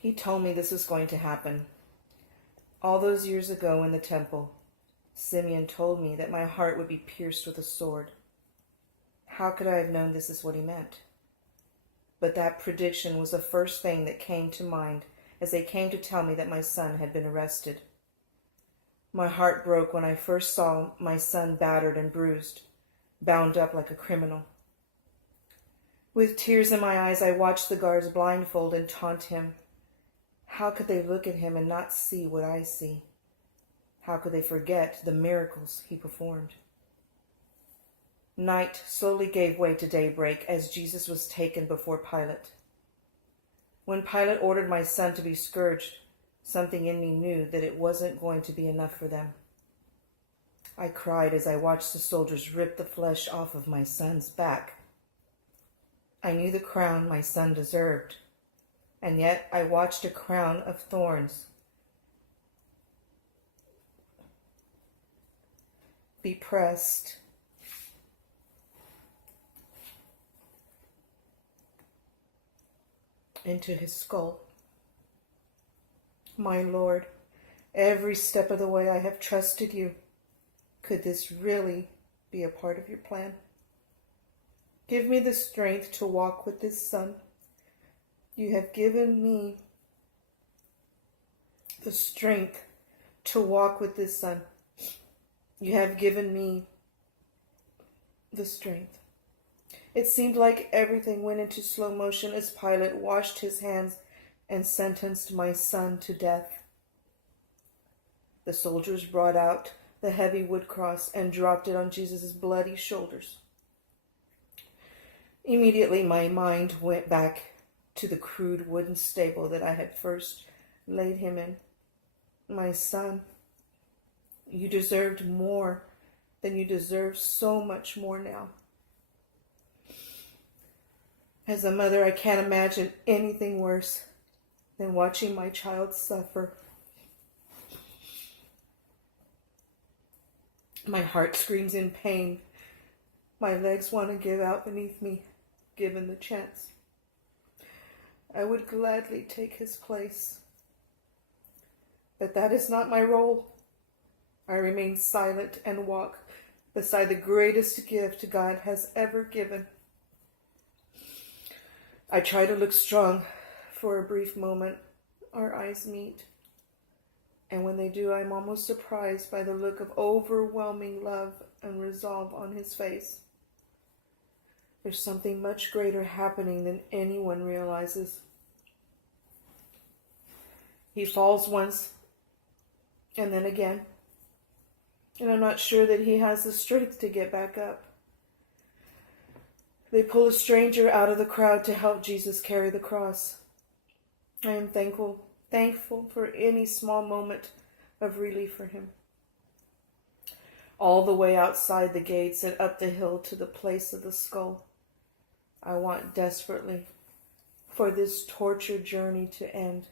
He told me this was going to happen. All those years ago in the temple, Simeon told me that my heart would be pierced with a sword. How could I have known this is what he meant? But that prediction was the first thing that came to mind as they came to tell me that my son had been arrested. My heart broke when I first saw my son battered and bruised, bound up like a criminal. With tears in my eyes, I watched the guards blindfold and taunt him. How could they look at him and not see what I see? How could they forget the miracles he performed? Night slowly gave way to daybreak as Jesus was taken before Pilate. When Pilate ordered my son to be scourged, something in me knew that it wasn't going to be enough for them. I cried as I watched the soldiers rip the flesh off of my son's back. I knew the crown my son deserved, and yet I watched a crown of thorns be pressed into his skull. My Lord, every step of the way I have trusted you. Could this really be a part of your plan? Give me the strength to walk with this son. You have given me the strength to walk with this son. You have given me the strength. It seemed like everything went into slow motion as Pilate washed his hands and sentenced my son to death. The soldiers brought out the heavy wood cross and dropped it on Jesus' bloody shoulders. Immediately my mind went back to the crude wooden stable that I had first laid him in. My son, you deserved more than you deserve, so much more now. As a mother, I can't imagine anything worse than watching my child suffer. My heart screams in pain. My legs want to give out beneath me, given the chance. I would gladly take his place. But that is not my role. I remain silent and walk beside the greatest gift God has ever given. I try to look strong for a brief moment. Our eyes meet. And when they do, I'm almost surprised by the look of overwhelming love and resolve on his face. There's something much greater happening than anyone realizes. He falls once and then again. And I'm not sure that he has the strength to get back up. They pull a stranger out of the crowd to help Jesus carry the cross. I am thankful for any small moment of relief for him. All the way outside the gates and up the hill to the place of the skull, I want desperately for this torture journey to end,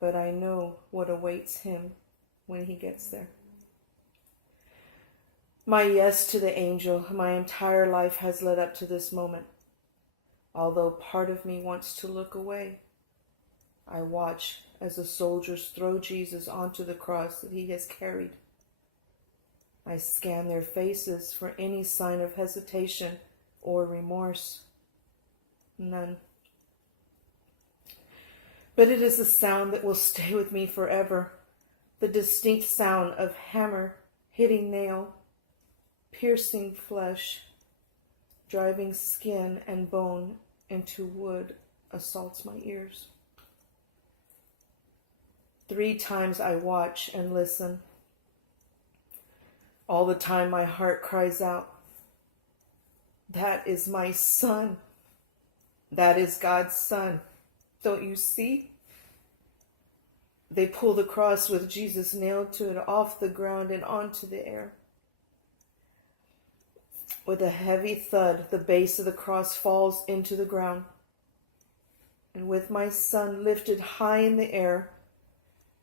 but I know what awaits him when he gets there. My yes to the angel, my entire life has led up to this moment. Although part of me wants to look away, I watch as the soldiers throw Jesus onto the cross that he has carried. I scan their faces for any sign of hesitation or remorse. None. But it is a sound that will stay with me forever. The distinct sound of hammer hitting nail, piercing flesh, driving skin and bone into wood assaults my ears. 3 times I watch and listen. All the time my heart cries out, that is my son. That is God's son. Don't you see? They pull the cross with Jesus nailed to it off the ground and onto the air. With a heavy thud, the base of the cross falls into the ground. And with my son lifted high in the air,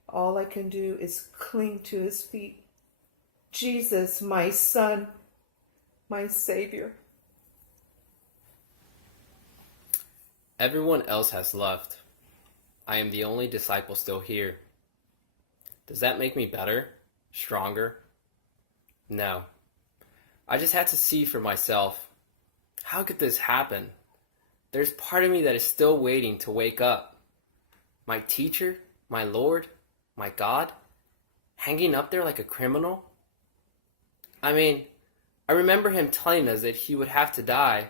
all I can do is cling to his feet. Jesus, my son, my Savior. Everyone else has left. I am the only disciple still here. Does that make me better? Stronger? No. I just had to see for myself. How could this happen? There's part of me that is still waiting to wake up. My teacher, my Lord, my God, hanging up there like a criminal? I mean, I remember him telling us that he would have to die,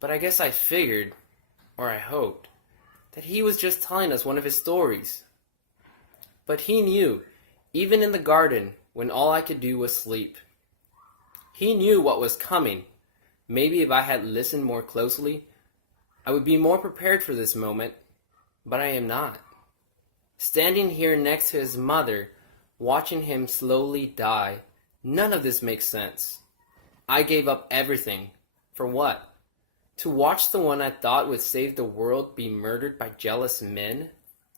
but I guess I figured, or I hoped, that he was just telling us one of his stories. But he knew, even in the garden, when all I could do was sleep. He knew what was coming. Maybe if I had listened more closely, I would be more prepared for this moment, but I am not. Standing here next to his mother, watching him slowly die, none of this makes sense. I gave up everything. For what? To watch the one I thought would save the world be murdered by jealous men?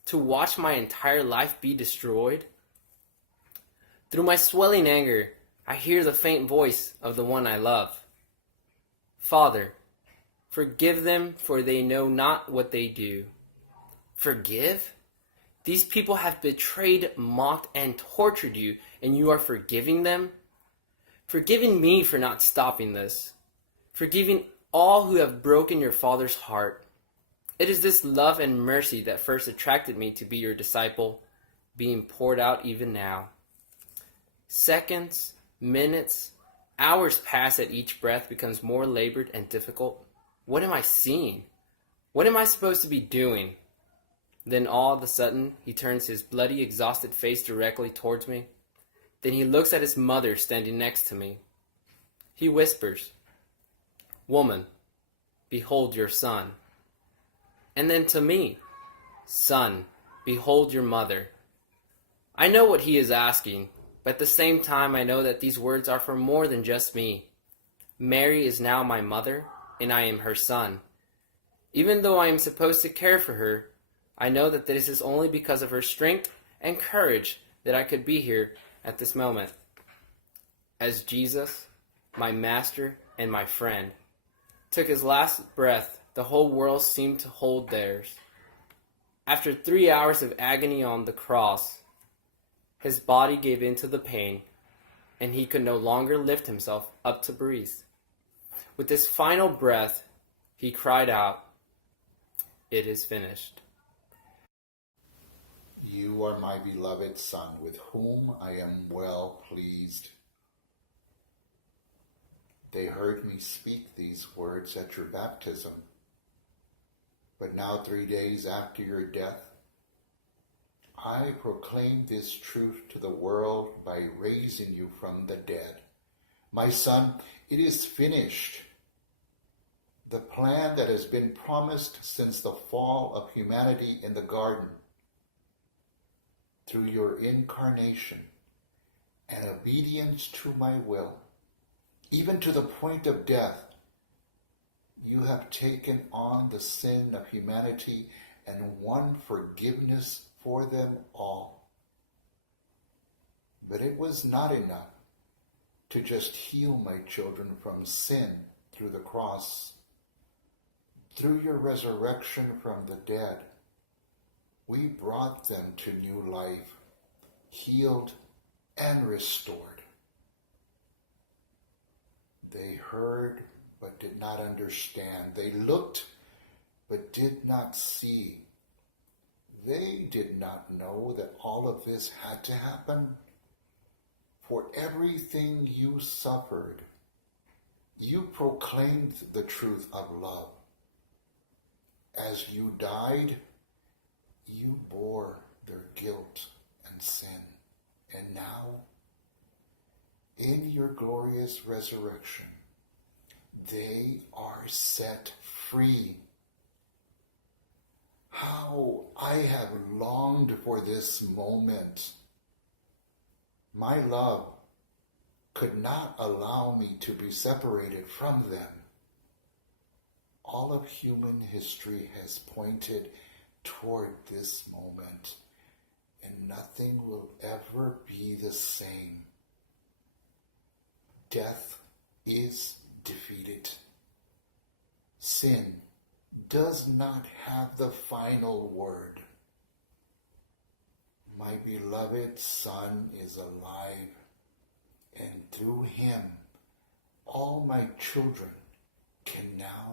To watch my entire life be destroyed? Through my swelling anger, I hear the faint voice of the one I love. Father, forgive them, for they know not what they do. Forgive? These people have betrayed, mocked, and tortured you, and you are forgiving them? Forgiving me for not stopping this. Forgiving all who have broken your Father's heart. It is this love and mercy that first attracted me to be your disciple, being poured out even now. Seconds, minutes, hours pass as each breath becomes more labored and difficult. What am I seeing? What am I supposed to be doing? Then all of a sudden, he turns his bloody, exhausted face directly towards me. Then he looks at his mother standing next to me. He whispers, "Woman, behold your son." And then to me, "Son, behold your mother." I know what he is asking, but at the same time I know that these words are for more than just me. Mary is now my mother, and I am her son. Even though I am supposed to care for her, I know that this is only because of her strength and courage that I could be here at this moment. As Jesus, my master and my friend, took his last breath, the whole world seemed to hold theirs. After 3 hours of agony on the cross, his body gave in to the pain, and he could no longer lift himself up to breathe. With his final breath, he cried out, "It is finished." You are my beloved Son, with whom I am well pleased. They heard me speak these words at your baptism, but now 3 days after your death, I proclaim this truth to the world by raising you from the dead. My son, it is finished. The plan that has been promised since the fall of humanity in the garden, through your incarnation and obedience to my will, even to the point of death, you have taken on the sin of humanity and won forgiveness for them all. But it was not enough to just heal my children from sin through the cross. Through your resurrection from the dead, we brought them to new life, healed and restored. They heard but did not understand. They looked but did not see. They did not know that all of this had to happen. For everything you suffered, you proclaimed the truth of love. As you died, you bore their guilt and sin. And now, in your glorious resurrection, they are set free. How I have longed for this moment. My love could not allow me to be separated from them. All of human history has pointed toward this moment, and nothing will ever be the same. Death is defeated. Sin does not have the final word. beloved Son is alive, and through him all my children can now